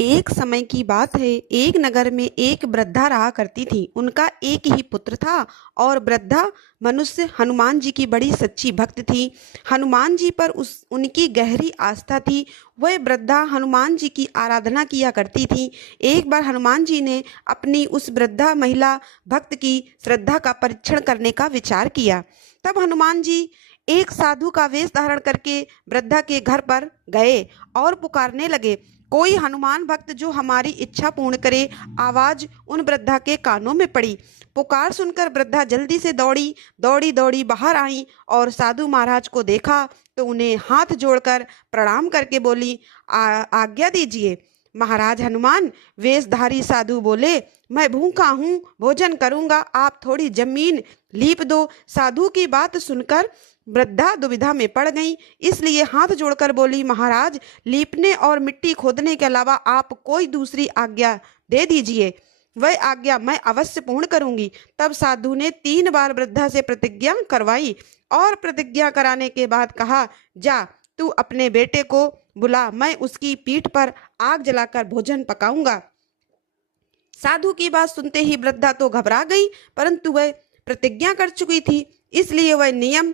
एक समय की बात है। एक नगर में एक वृद्धा रहा करती थी। उनका एक ही पुत्र था और वृद्धा मनुष्य हनुमान जी की बड़ी सच्ची भक्त थी। हनुमान जी पर उनकी गहरी आस्था थी। वह वृद्धा हनुमान जी की आराधना किया करती थी। एक बार हनुमान जी ने अपनी उस वृद्धा महिला भक्त की श्रद्धा का परीक्षण करने का विचार किया। तब हनुमान जी एक साधु का वेश धारण करके वृद्धा के घर पर गए और पुकारने लगे, कोई हनुमान भक्त जो हमारी इच्छा पूर्ण करे। आवाज उन वृद्धा के कानों में पड़ी। पुकार सुनकर वृद्धा जल्दी से दौड़ी दौड़ी दौड़ी बाहर आई और साधु महाराज को देखा तो उन्हें हाथ जोड़कर प्रणाम करके बोली, आज्ञा दीजिए। महाराज हनुमान वेशधारी साधु बोले, मैं भूखा हूँ, भोजन करूँगा, आप थोड़ी जमीन लीप दो। साधु की बात सुनकर वृद्धा दुविधा में पड़ गई, इसलिए हाथ जोड़कर बोली, महाराज लीपने और मिट्टी खोदने के अलावा आप कोई दूसरी आज्ञा दे दीजिए, वह आज्ञा मैं अवश्य पूर्ण करूंगी। तब साधु ने 3 बार वृद्धा से प्रतिज्ञा करवाई और प्रतिज्ञा कराने के बाद कहा, जा तू अपने बेटे को बुला, मैं उसकी पीठ पर आग जलाकर भोजन पकाऊंगा। साधु की बात सुनते ही वृद्धा तो घबरा गई, परंतु वह प्रतिज्ञा कर चुकी थी, इसलिए वह नियम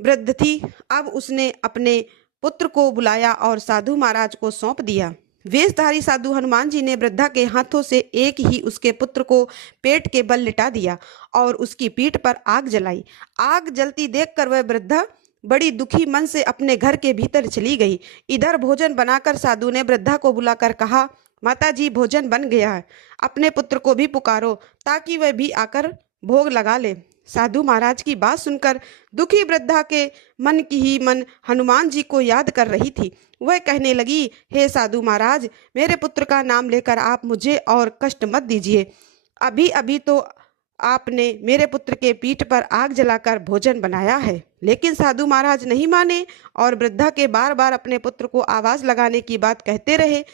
वृद्ध थी। अब उसने अपने पुत्र को बुलाया और साधु महाराज को सौंप दिया। वेशधारी साधु हनुमान जी ने वृद्धा के हाथों से एक ही उसके पुत्र को पेट के बल लिटा दिया और उसकी पीठ पर आग जलाई। आग जलती देखकर वह वृद्धा बड़ी दुखी मन से अपने घर के भीतर चली गई। इधर भोजन बनाकर साधु ने वृद्धा को बुलाकर कहा, माता जी भोजन बन गया है, अपने पुत्र को भी पुकारो ताकि वह भी आकर भोग लगा ले। साधु महाराज की बात सुनकर दुखी वृद्धा के मन की ही मन हनुमान जी को याद कर रही थी। वह कहने लगी, हे साधु महाराज, मेरे पुत्र का नाम लेकर आप मुझे और कष्ट मत दीजिए। अभी अभी तो आपने मेरे पुत्र के पीठ पर आग जलाकर भोजन बनाया है। लेकिन साधु महाराज नहीं माने और वृद्धा के बार बार अपने पुत्र को आवाज लगाने की बात कहते रहे।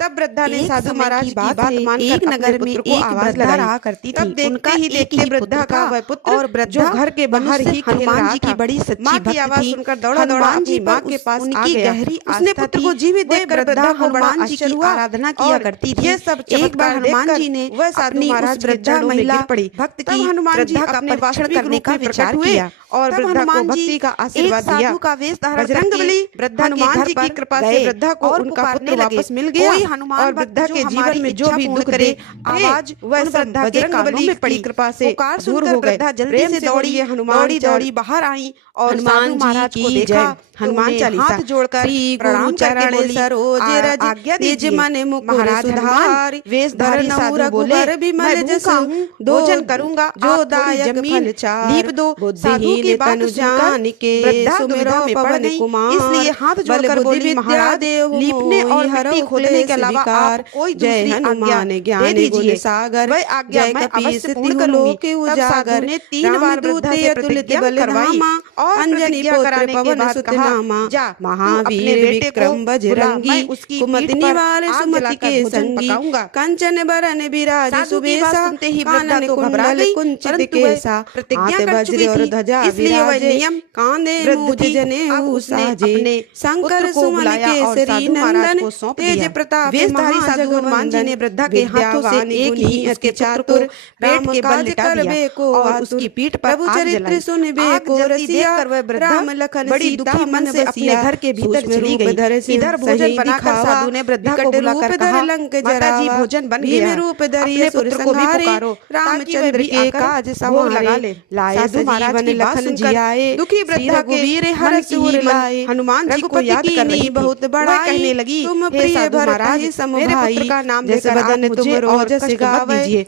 तब वृद्धा ने साधु महाराज की बात मानकर एक नगर में एक आवाज लगा करती थी। देखते ही देखते वृद्धा का वह पुत्र और जो घर के बाहर ही हनुमान जी की बड़ी सच्ची भक्त आवाज सुनकर दौड़ा दौड़ा अपनी मां के पास आ गया। उसने पुत्र को जीवित देखकर वृद्धा को बड़ा आश्चर्य हुआ, आराधना किया करती थी। यह सब एक बार हनुमान जी ने वह साधु महाराज वृद्धा महिला भक्त की हनुमान जी का अपने परीक्षण करने का विचार किया और वृद्धा को भक्ति का आशीर्वाद दिया। साधु का वेश धारण करके वृद्धा हनुमान जी की कृपा से वृद्धा को उनका पुत्र वापस मिल गया और वृद्धा के जीवन में जो भी दुख करे आवाज वह वृद्धा के कानों में पड़ी। कृपा से दूर हो गए। जल्दी से दौड़ी हनुमान दौड़ी बाहर आई और साधु महाराज को देखा। हनुमान चालीसा हाथ जोड़कर प्रणाम करके बोली, आज्ञा दीजिए। महाराज हनुमान वेशधारी साधु बोले, मैं भूखा हूँ, भोजन करूंगा, जो दायक जमीन लीप दो। साधु की बात सुनकर वृद्धा दुविधा में पड़ गई, इसलिए हाथ जोड़कर बोली, महाराज लीपने और मिट्टी खोदने के अलावा आप कोई दूसरी आज्ञा दे दीजिए, सागर वह आज्ञा मैं अवश्य पूर्ण करूंगी। तब साधु ने 3 बार वृद्धा से प्रतिज्ञा करवाई और प्रतिज्ञा कराने के बाद कहा, जा महावीर विक्रम बजरंगी, कुमति निवार सुमति के संगी, कंचन बरन बिराज सुबेसा, कानन कुंडल कुंचित केसा, प्रतिज्ञा कर चुकी थी, इसलिए वह नियम कांधे मूठ जनेऊ साजे, शंकर सुमन केसरी नंदन, तेज प्रताप वेशधारी साधु हनुमान जी ने वृद्धा के हाथों से एक ही उसके चातुर पेट के बल लिटा दिया और उसकी पीठ पर आग जलाई। आग जलती देखकर वह वृद्धा बड़ी दुखी मन से अपने घर के भीतर चली गई। इधर भोजन बनाकर साधु ने वृद्धा को बुलाकर कहा, माता जी भोजन बन गया, अपने पुत्र को भी पुकारो ताकि वह भी आकर भोग लगा ले। साधु महाराज की बात सुनकर दुखी वृद्धा के मन की ही मन हनुमान जी को याद कर रही बहुत बड़ा कहने लगी, हे साधु महाराज, मेरे पुत्र का नाम लेकर आप मुझे और कष्ट मत दीजिए।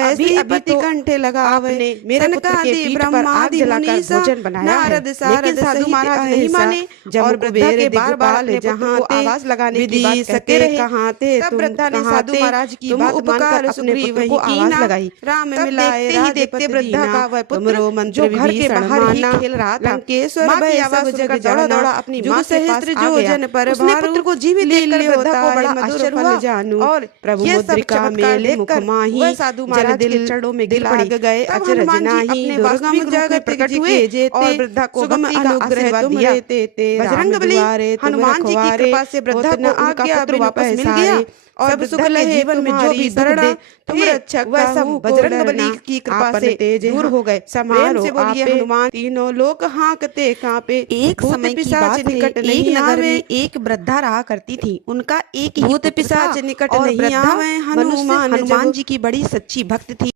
अभी अभी तो कंठे लगावे मेरे पुत्र के पीठ पर आग जलाकर भोजन बनाया है। लेकिन साधु महाराज नहीं माने और वृद्धा के बार बार अपने पुत्र को आवाज लगाने की बात कहते रहे। तब वृद्धा ने साधु महाराज की बात मानकर अपने पुत्र को आवाज लगाई। राम मिलाए देखते ही देखते वृद्धा का वह पुत्र जो घर के बाहर ही खेल रहा था, मां की आवाज सुनकर दौड़ा दौड़ा अपनी मां के पास आ गया। उसने पुत्र को जीवित देखकर वृद्धा को बड़ा आश्चर्य हुआ और प्रभु मुद्रिका में लेकर वह साधु महाराज के चरणों में गिर गए। अचरज नाही दुर्गम जगत प्रकट हुए और वृद्धा को भक्ति का आशीर्वाद दिया। बजरंगबली हनुमान जी की कृपा से वृद्धा को उनका पुत्र वापस मिल गया और सब सुख वृद्धा के लहे जीवन में जो भी दुख तुम्हारी दे तुम थे, रक्षक वह सब काहू को बजरंग डरना, बली की कृपा आपन से तेज दूर हो गए। प्रेम समारो से बोलिए आपे, हनुमान। तीनों लोक हाँकते कांपे, एक भूत समय की पिशाच बात है, निकट एक नहीं नगर आवे, में एक वृद्धा रहा करती थी। उनका एक ही भूत पुत्र था पिशाच निकट और नहीं वृद्धा आवे, मनुष्य हनुमान हनुमान जब जी की बड़ी सच्ची भक्त थी।